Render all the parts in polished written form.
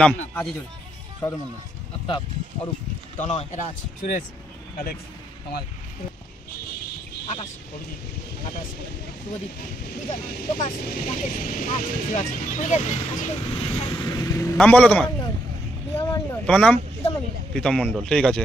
নাম? আজিজুল, সদমন্ডল, আফতাব, অরূপ, তনয়, রাজ, সুরেশ, অ্যালেক্স, কামাল, আকাশ, অভিজিৎ, আকাশ, শুভদীপ, বিজয়, প্রকাশ, রাকেশ, রাজ, সিরাজ, নাম বলো তোমার? তোমার নাম? প্রীতম মণ্ডল। ঠিক আছে।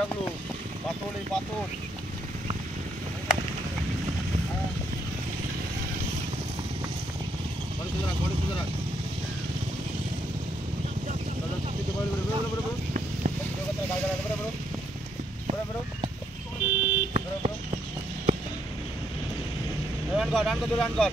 ডাকলু পাথর, এই পাথর রান কর, রান কর।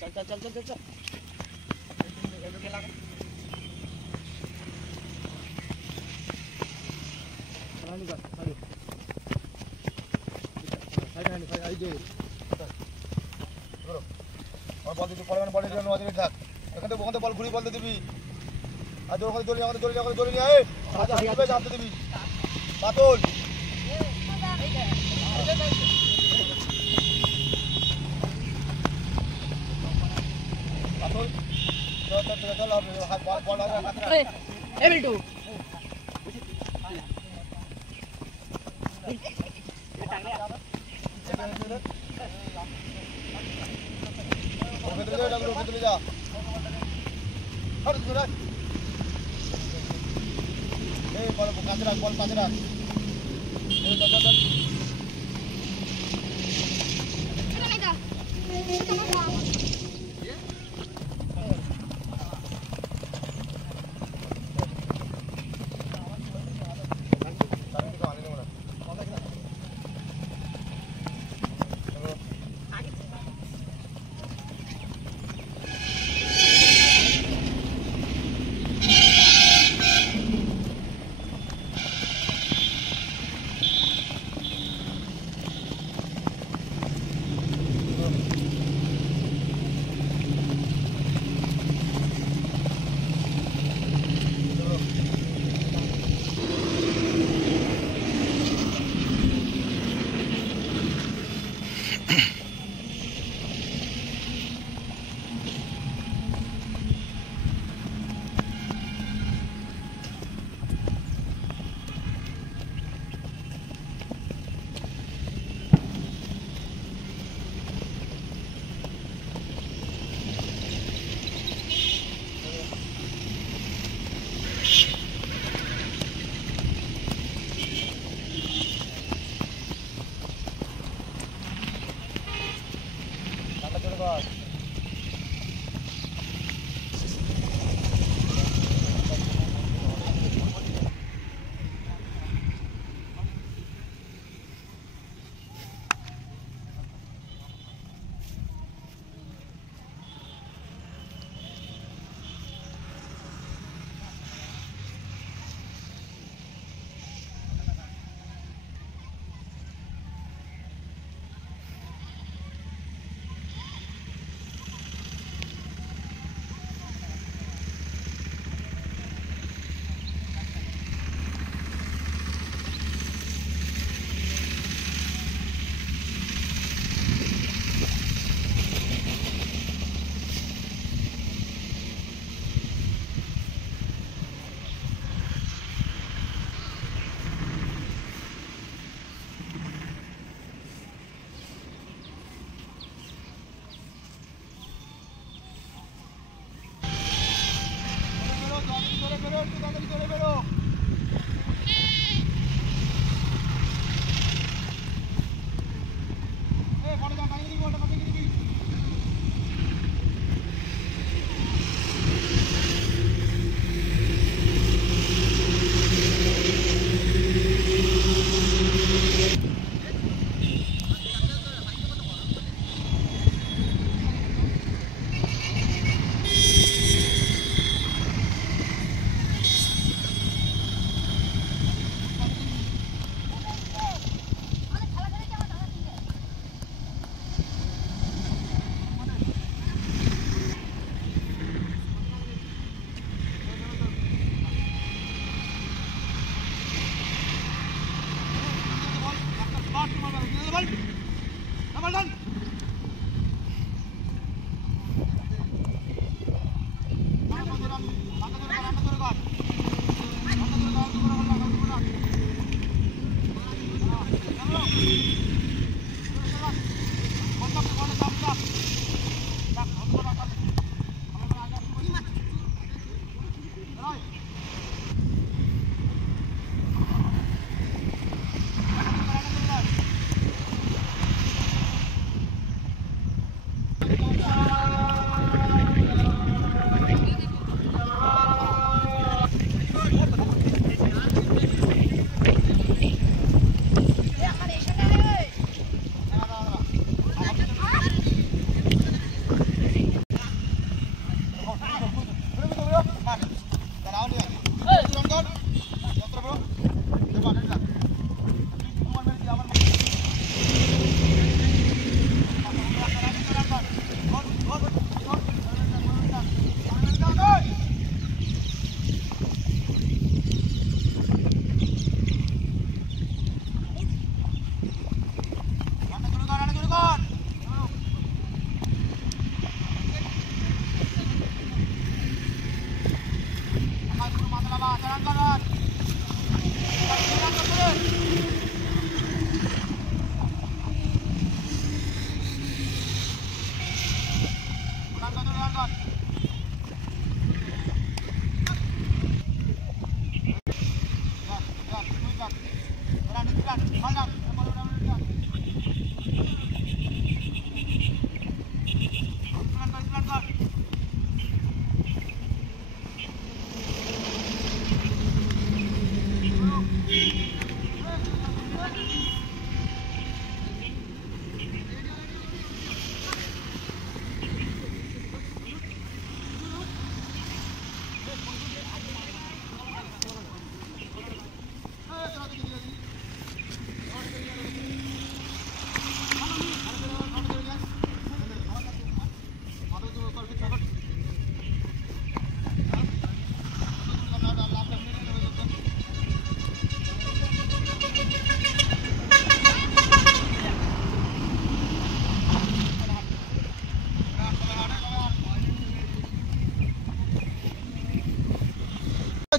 चल चल चल चल चल বল ঘুরি বলতে দিবি আর দৌড়ে নিয়ে জানতে দিবি পাতল বল পাঁচ রাখ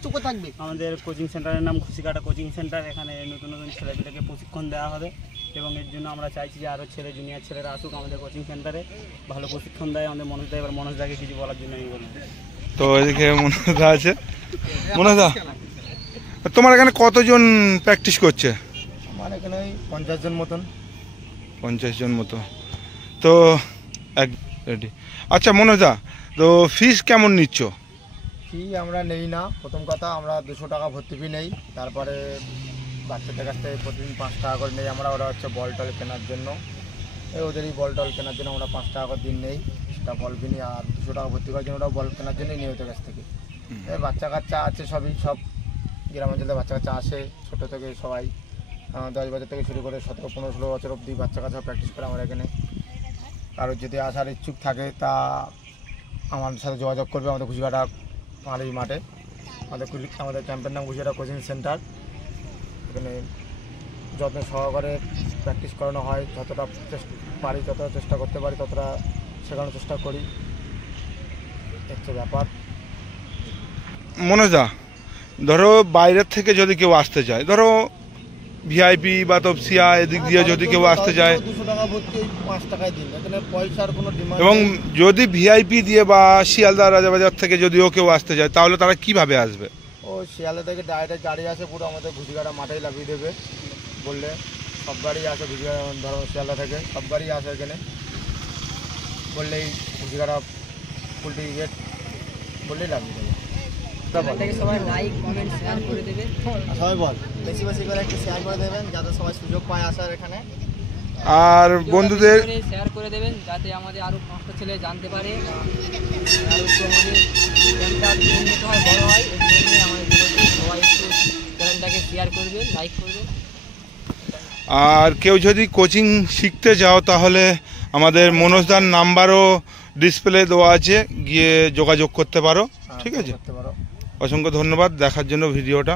চুপ থাকবে। আমাদের কোচিং সেন্টারের নাম খুশিকাটা কোচিং সেন্টার। এখানে নতুন নতুন ছেলেপিলেকে প্রশিক্ষণ দেওয়া হবে এবং এর জন্য আমরা চাইছি যে আরও জুনিয়র ছেলেরা আসুক আমাদের কোচিং সেন্টারে, ভালো প্রশিক্ষণ দেয় আমাদের মনোজদা। এবার মনোজদাকে কিছু বলার জন্য আমি বলবো। তো এদিকে মনোজদা আছে। মনোজদা, তোমার এখানে কতজন প্র্যাকটিস করছে? আমার এখানে 50 জন মতন। 50 জন মতো। তো রেডি। আচ্ছা মনোজদা, তো ফিস কেমন নিচ্ছ? ফি আমরা নেই না, প্রথম কথা আমরা 200 টাকা ভর্তি ফি নেই। তারপরে বাচ্চাদের কাছ থেকে প্রতিদিন 5 টাকা করে নেই আমরা। ওরা হচ্ছে বল টল কেনার জন্য, ওদেরই বল টল কেনার জন্য আমরা 5 টাকা করে দিন নেই, সেটা বল কিনি। আর 200 টাকা ভর্তি করার জন্য ওরা বল কেনার জন্যই নিই ওদের কাছ থেকে। বাচ্চা কাচ্চা আছে সব গ্রামাঞ্চলে বাচ্চা কাচ্চা আসে, ছোটো থেকে সবাই 10 বছর থেকে শুরু করে 17, 15, 16 বছর অবধি বাচ্চা কাচ্চা প্র্যাকটিস করে আমার এখানে। কারোর যদি আসার ইচ্ছুক থাকে তা আমার সাথে যোগাযোগ করবে আমাদের খুশিকাটা পাহাড়ি মাঠে। আমাদের ক্যাম্পের নাম খুশিকাটা কোচিং সেন্টার। এখানে যত্ন সহকারে প্র্যাকটিস করানো হয়, যতটা পারি যতটা চেষ্টা করতে পারি ততটা শেখানোর চেষ্টা করি, হচ্ছে ব্যাপার। মনোজদা, ধরো বাইরের থেকে যদি কেউ আসতে চায়, ধরো ভিআইপি বা তপসিয়া এদিক দিয়ে যদি কেউ আসতে চায়, 200 টাকা ভর্তি 5 টাকায় দিন, এখানে পয়সার কোনো ডিমান্ড। এবং যদি ভিআইপি দিয়ে বা শিয়ালদা রাজাবাজার থেকে যদিও কেউ আসতে চায় তাহলে তারা কিভাবে আসবে? ও শিয়ালদা থেকে ডাইরেক্ট গাড়ি আছে, পুরো আমাদের খুশিকাটা মাঠেই লাভিয়ে দেবে বললে। সব গাড়ি আসে খুশিকাটা, ধরো শিয়ালদা থেকে সব গাড়ি আসে এখানে বললেই খুশিকাটা পুলটি গেট বললেই লাভিয়ে দেবে। সবাই লাইক কমেন্ট শেয়ার করে দেবে। সবাই বল বেশি বেশি করে একটু শেয়ার করে দেবেন যাতে সবাই সুযোগ পায় আসার এখানে। আর বন্ধুদের শেয়ার করে দেবেন যাতে আমাদের আরও 5টা ছেলে জানতে পারে, আর একটু আমাদের চ্যানেলটা উন্নত হয়, বড় হয়। এর জন্য আমাদের সবাই একটু চ্যানেলটাকে শেয়ার করবেন, লাইক করবেন। আর কেউ যদি কোচিং শিখতে চাও তাহলে আমাদের মনোজদার নাম্বারও ডিসপ্লে দেওয়া আছে, গিয়ে যোগাযোগ করতে পারো। ঠিক আছে, অসংখ্য ধন্যবাদ দেখার জন্য ভিডিওটা।